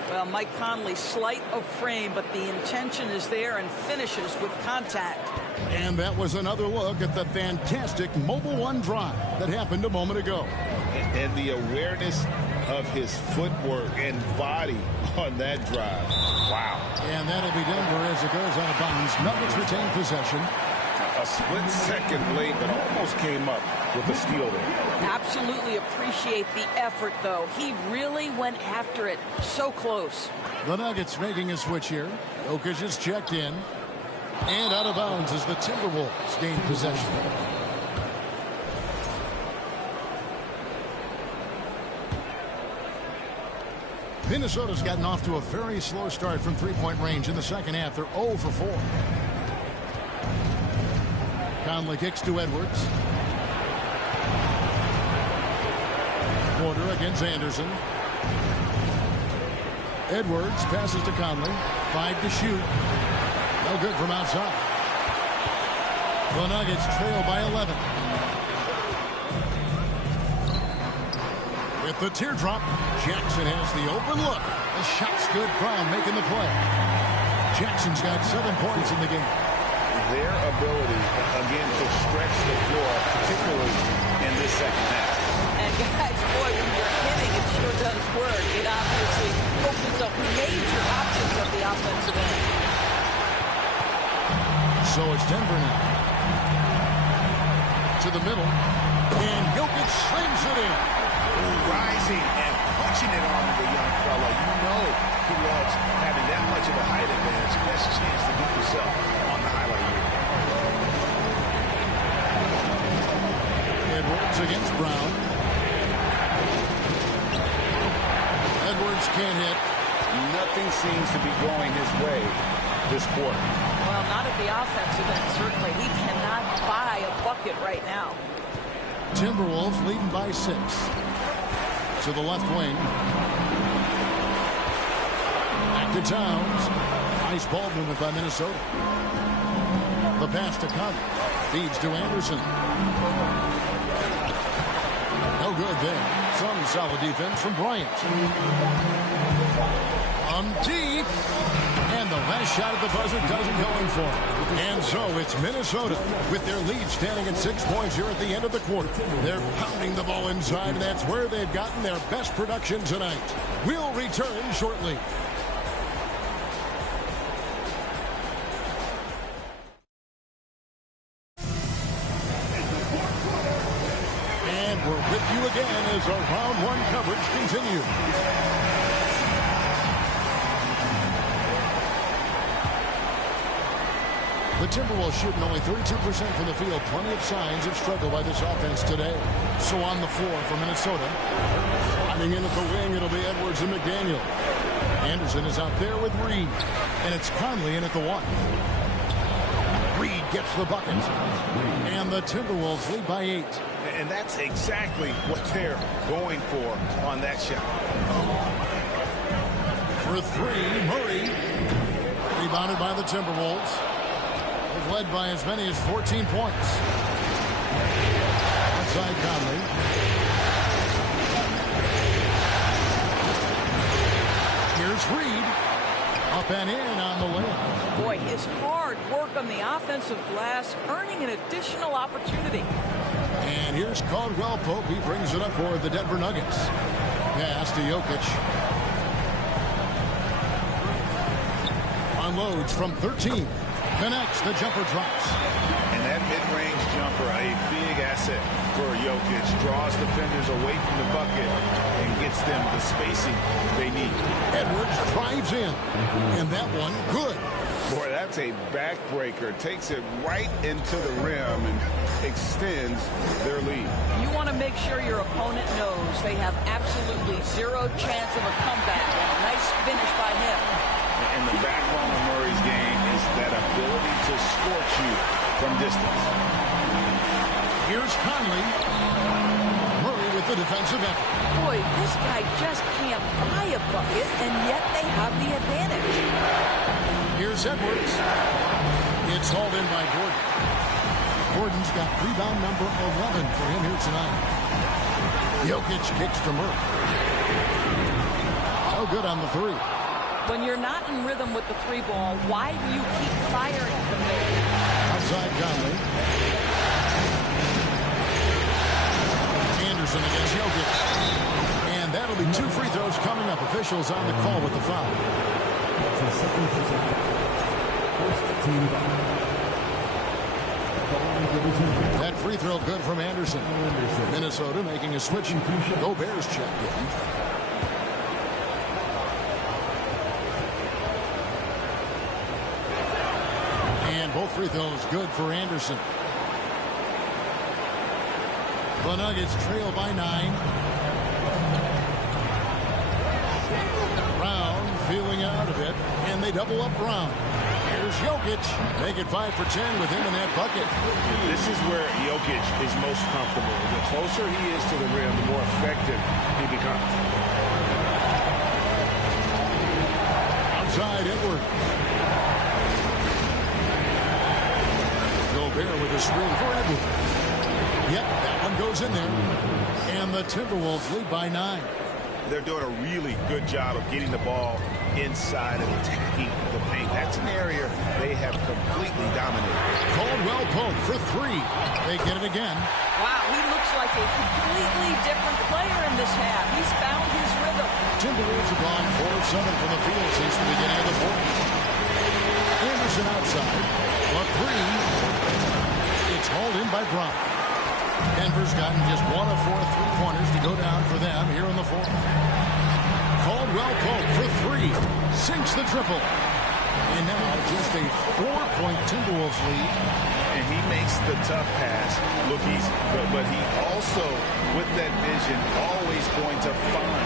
Well, Mike Conley, slight of frame, but the intention is there and finishes with contact. And that was another look at the fantastic Mobile One drive that happened a moment ago. And the awareness of his footwork and body on that drive. Wow. And that'll be Denver as it goes out of bounds. Nuggets retain possession. A split second late, but almost came up with a steal there. Absolutely appreciate the effort, though. He really went after it. So close. The Nuggets making a switch here. Jokic is checked in. And out of bounds as the Timberwolves gain possession. Minnesota's gotten off to a very slow start from three-point range in the second half. They're 0 for 4. Conley kicks to Edwards. Porter against Anderson. Edwards passes to Conley. 5 to shoot. No good from outside. The Nuggets trail by 11. With the teardrop, Jackson has the open look. The shot's good. Brown making the play. Jackson's got 7 points in the game. Their ability, again, to stretch the floor, particularly in this second half. And guys, boy, when you're hitting, it sure does work. It obviously opens up major options of the offensive end. So it's Denver now. To the middle. And Jokic slings it in. Rising and punching it on the young fella. You know he loves having that much of a height advantage. Best chance to get yourself on the highlight reel. Edwards against Brown. Edwards can't hit. Nothing seems to be going his way this quarter. Well, not at the offensive end, certainly. He cannot buy a bucket right now. Timberwolves leading by 6. To the left wing. Back to Towns. Nice ball movement by Minnesota. The pass to Conley. Feeds to Anderson. No good there. Some solid defense from Bryant. On deep. And the last shot at the buzzer doesn't go in for him. And so it's Minnesota with their lead standing at 6 points here at the end of the quarter. They're pounding the ball inside, and that's where they've gotten their best production tonight. We'll return shortly. And we're with you again as our round 1 coverage continues. The Timberwolves shooting only 32% from the field. Plenty of signs of struggle by this offense today. So on the floor for Minnesota. Hiding in at the wing, it'll be Edwards and McDaniel. Anderson is out there with Reed. And it's Conley in at the 1. Reed gets the bucket. And the Timberwolves lead by 8. And that's exactly what they're going for on that shot. For 3, Murray. Rebounded by the Timberwolves. They've led by as many as 14 points. Outside Conley. Here's Reed. Up and in on the layup. Boy, his hard work on the offensive glass, earning an additional opportunity. And here's Caldwell Pope. He brings it up for the Denver Nuggets. Pass to Jokic. Unloads from 13. Connects. The jumper drops. And that mid-range jumper, a big asset for Jokic. Draws defenders away from the bucket and gets them the spacing they need. Edwards drives in. And that one, good. Boy, that's a backbreaker. Takes it right into the rim and extends their lead. You want to make sure your opponent knows they have absolutely zero chance of a comeback. And a nice finish by him. And the backbone of Murray's game is that ability to scorch you from distance. Here's Conley. Murray with the defensive effort. Boy, this guy just can't buy a bucket, and yet they have the advantage. Here's Edwards. It's hauled in by Gordon. Gordon's got rebound number 11 for him here tonight. Jokic kicks to Murray. No good on the 3. When you're not in rhythm with the 3 ball, why do you keep firing from there? Outside Conley. Anderson against Jokic. And that'll be 2 free throws coming up. Officials on the call with the foul. That free throw good from Anderson. Minnesota making a switch. Gobert's checked in. And both free throws good for Anderson. The Nuggets trail by 9. Brown feeling out of it, and they double up Brown. Here's Jokic. Make it 5 for 10 with him in that bucket. This is where Jokic is most comfortable. The closer he is to the rim, the more effective he becomes. Outside Edwards. Gobert with a screen for Edwards. Yep, that one goes in there. And the Timberwolves lead by 9. They're doing a really good job of getting the ball inside and attacking the paint. That's an area they have completely dominated. Caldwell Pope for 3. They get it again. Wow, he looks like a completely different player in this half. He's found his rhythm. Timberwolves have gone 4 of 7 from the field since the beginning of the fourth. Anderson outside. The 3. It's hauled in by Brown. Denver's gotten just 1 of 4 3-pointers to go down for them here in the fourth. Caldwell Pope for 3. Sinks the triple. And now just a 4-point Timberwolves lead. And he makes the tough pass look easy. But he also, with that vision, always going to find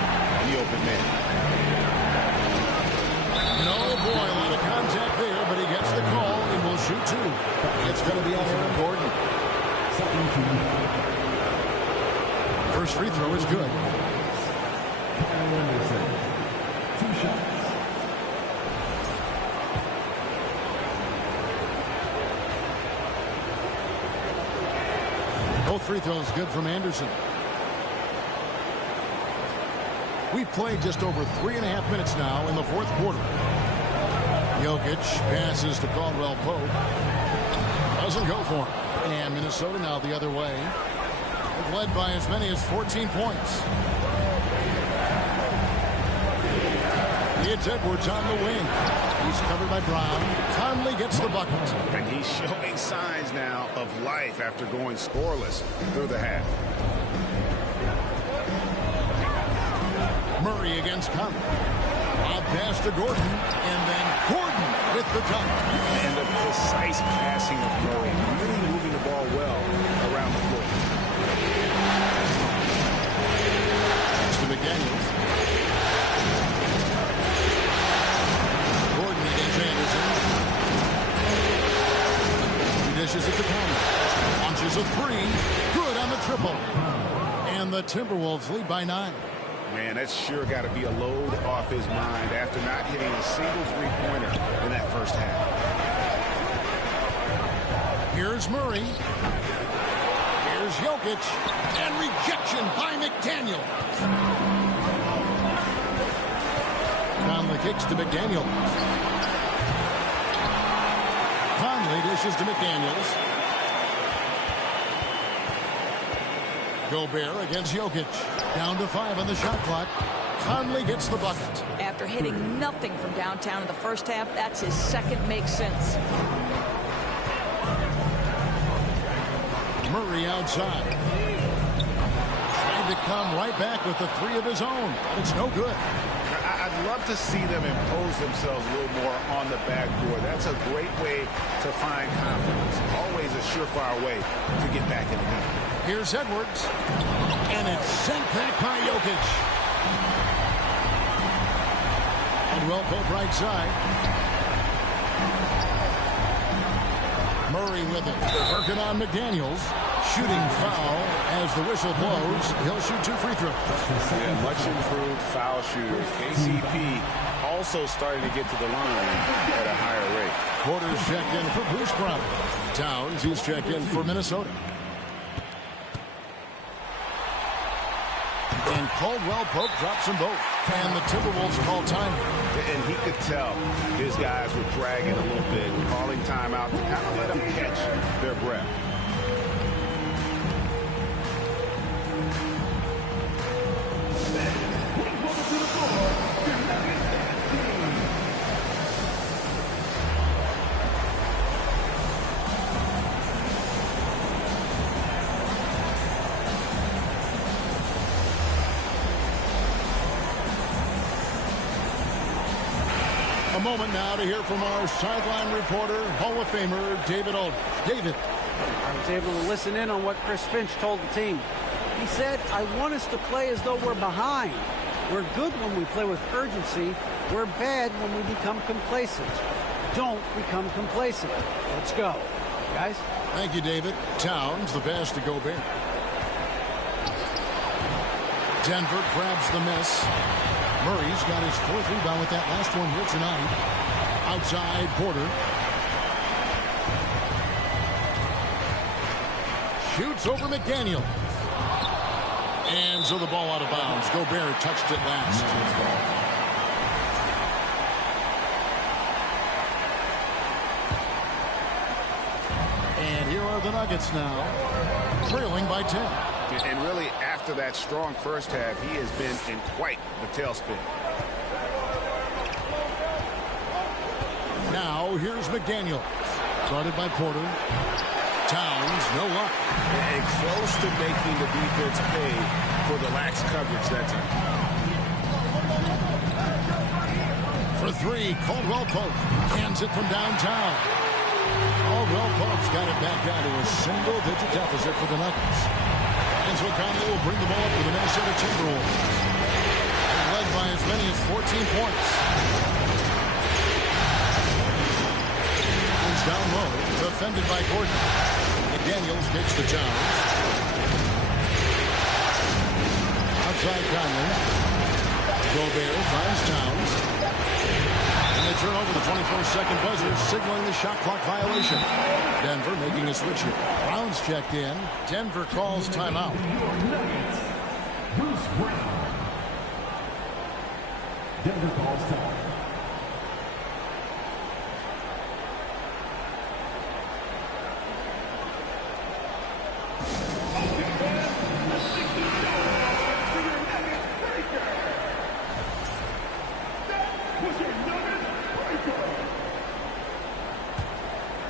the open man. No, boy, a lot of contact there, but he gets the call and will shoot 2. It's going to be on Aaron Gordon. First free throw is good. Anderson, 2 shots. Both free throws good from Anderson. We've played just over 3.5 minutes now in the fourth quarter. Jokic passes to Caldwell Pope. Doesn't go for him. And Minnesota now the other way. They've led by as many as 14 points. It's Edwards on the wing. He's covered by Brown. Conley gets the bucket. And he's showing signs now of life after going scoreless through the half. Murray against Conley. Lob pass to Gordon. And then Gordon with the dunk. And the precise passing of Murray, really moving the ball well around the floor. Pass to McDaniels. Gordon against Anderson. He dishes it to Conley. Launches a 3. Good on the triple. And the Timberwolves lead by 9. Man, that's sure got to be a load off his mind after not hitting a single three-pointer in that first half. Here's Murray. Here's Jokic. And rejection by McDaniels. Conley kicks to McDaniels. Conley dishes to McDaniels. Gobert against Jokic. Down to 5 on the shot clock. Conley gets the bucket. After hitting nothing from downtown in the first half, that's his second make sense. Murray outside. Trying to come right back with the 3 of his own. But it's no good. I'd love to see them impose themselves a little more on the backboard. That's a great way to find confidence. Always a surefire way to get back in the game. Here's Edwards. And it's sent back by Jokic. Caldwell Pope right side. Murray with it. Working on McDaniels. Shooting foul as the whistle blows. He'll shoot 2 free throws. Yeah, much improved foul shooters. KCP also starting to get to the line at a higher rate. Porter's checked in for Bruce Brown. Towns, he's checked in for Minnesota. And Caldwell Pope drops them both. And the Timberwolves call time. And he could tell his guys were dragging a little bit, calling timeout to kind of let them catch their breath. A moment now to hear from our sideline reporter, Hall of Famer David Aldridge. David. I was able to listen in on what Chris Finch told the team. He said, I want us to play as though we're behind. We're good when we play with urgency. We're bad when we become complacent. Don't become complacent. Let's go. Guys? Thank you, David. Towns, the pass to Gobert. Denver grabs the miss. Murray's got his 4th rebound with that last one here tonight. Outside, Porter. shoots over McDaniel. And so the ball out of bounds. Gobert touched it last. And here are the Nuggets now, trailing by 10. And really, after that strong first half, he has been in quite the tailspin. Now, here's McDaniel. Guarded by Porter. Towns, no luck. And close to making the defense pay for the lax coverage that time. For three, Caldwell Pope hands it from downtown. Caldwell Pope's got it back down to a single-digit deficit for the Nuggets. And so Conley will bring the ball up to the Minnesota Timberwolves. Led by as many as 14 points. He's down low, defended by Gordon. McDaniels gets the Towns. Outside Conley. Gobert finds Towns. And they turn over the 24-second buzzer, signaling the shot clock violation. Denver making a switch here. Brown's checked in. Denver calls timeout. Bruce Brown. Denver calls time.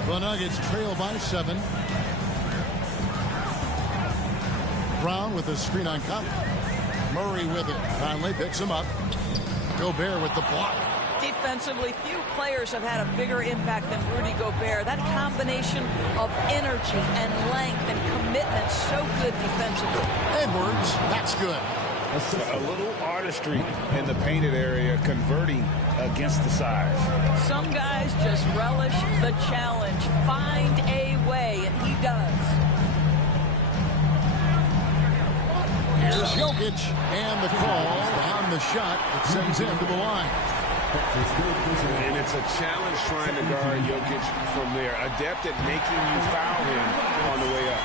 The Nuggets trail by 7. Brown with a screen on Conley. Murray with it. Conley picks him up. Gobert with the block. Defensively, few players have had a bigger impact than Rudy Gobert. That combination of energy and length and commitment, so good defensively. Edwards, that's good. A little artistry in the painted area, converting against the size. Some guys just relish the challenge. Find a way, and he does. Here's Jokic, and the call on the shot that sends him to the line. And it's a challenge trying to guard Jokic from there. Adept at making you foul him on the way up.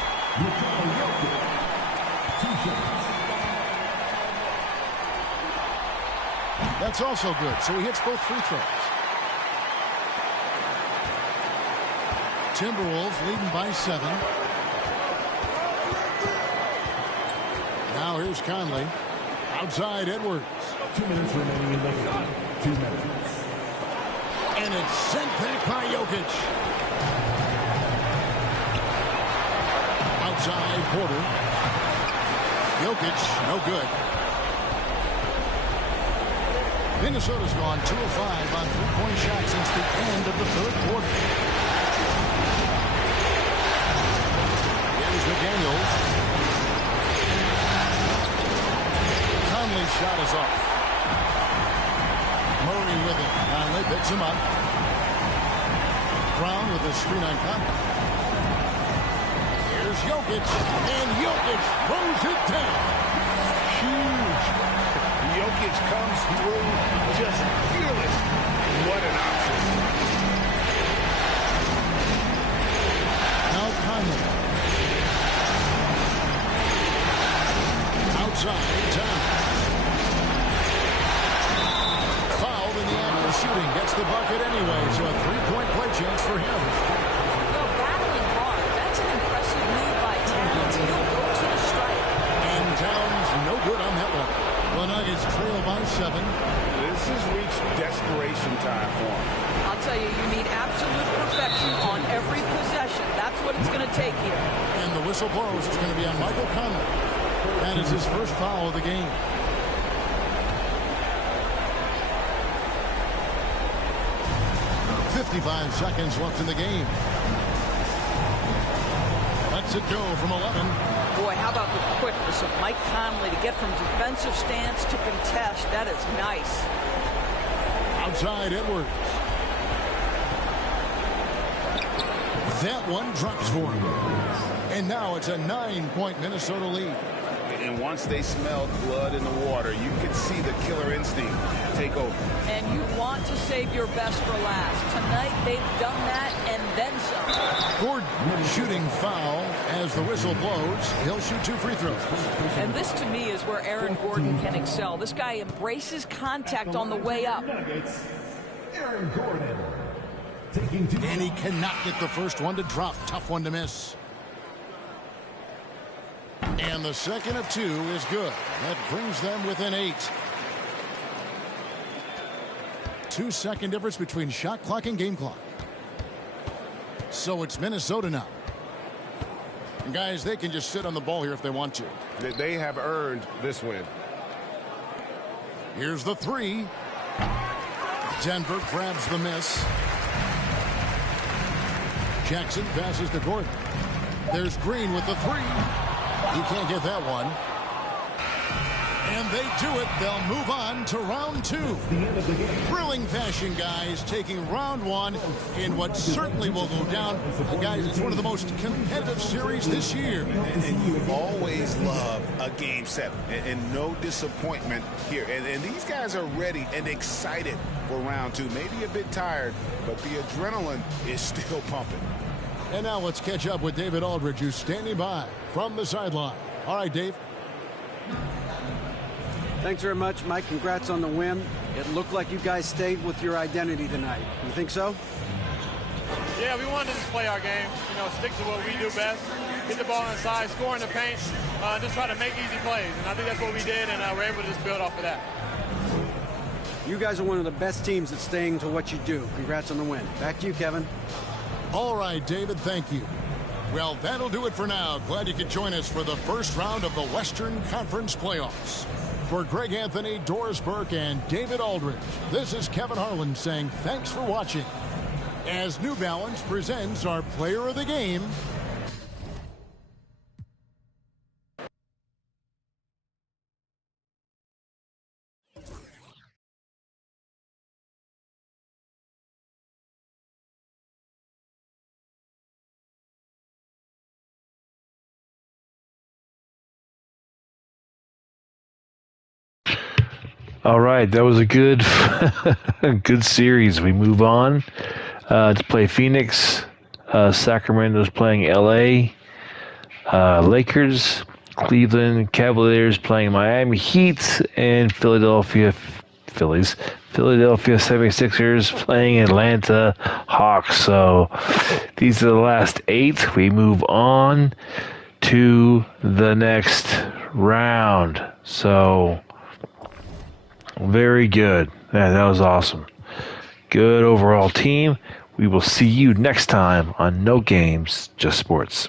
That's also good, so he hits both free throws. Timberwolves leading by 7. Now here's Conley. Outside Edwards. 2 minutes remaining in the shot. 2 minutes. And it's sent back by Jokic. Outside Porter. Jokic, no good. Minnesota's gone 2 of 5 on three-point shots since the end of the third quarter. Here's McDaniels. Conley's shot is off. Murray with it. Conley picks him up. Brown with a screen on Conley. Here's Jokic. And Jokic throws it down. Huge. Jokic comes through just fearless. What an option. Now Conley. Outside Towns. Fouled in the act of shooting. Gets the bucket anyway, so a three-point play chance for him. Well, battling hard. That's an impressive move by Towns. He'll go to the strike. And Towns no good on that one. The Nuggets trail by 7. This has reached desperation time for him. I'll tell you, you need absolute perfection on every possession. That's what it's going to take here. And the whistle blows. It's going to be on Michael Conley. That is his first foul of the game. .55 seconds left in the game. Lets it go from 11. Boy, how about the quickness of Mike Conley to get from defensive stance to contest. That is nice. Outside Edwards. That one drops for him. And now it's a 9-point Minnesota lead. And once they smelled blood in the water, you could see the killer instinct take over. And you want to save your best for last. Tonight, they've done that and then some. Gordon shooting foul as the whistle blows. He'll shoot 2 free throws. And this, to me, is where Aaron Gordon can excel. This guy embraces contact on the way up. Aaron Gordon. And he cannot get the first one to drop. Tough one to miss. And the second of 2 is good. That brings them within 8. 2-second difference between shot clock and game clock. So it's Minnesota now. And guys, they can just sit on the ball here if they want to. They have earned this win. Here's the 3. Denver grabs the miss. Jackson passes to Gordon. There's Green with the 3. He can't get that one. And they do it. They'll move on to round 2. Thrilling fashion, guys, taking round 1 in what certainly will go down. Guys, it's one of the most competitive series this year. And you always love a Game 7. And no disappointment here. And these guys are ready and excited for round 2. Maybe a bit tired, but the adrenaline is still pumping. And now let's catch up with David Aldridge, who's standing by from the sideline. All right, Dave. Thanks very much, Mike. Congrats on the win. It looked like you guys stayed with your identity tonight. You think so? Yeah, we wanted to just play our game. You know, stick to what we do best. Hit the ball inside, score in the paint, just try to make easy plays. And I think that's what we did, and we're able to just build off of that. You guys are one of the best teams at staying to what you do. Congrats on the win. Back to you, Kevin. All right, David, thank you. Well, that'll do it for now. Glad you could join us for the first round of the Western Conference Playoffs. For Greg Anthony, Doris Burke, and David Aldridge, this is Kevin Harlan saying thanks for watching as New Balance presents our Player of the Game. All right, that was a good good series. We move on to play Phoenix. Sacramento's playing LA. Lakers, Cleveland Cavaliers playing Miami Heat, and Philadelphia 76ers playing Atlanta Hawks. So these are the last 8. We move on to the next round. So very good. Yeah, that was awesome. Good overall team. We will see you next time on No Games, Just Sports.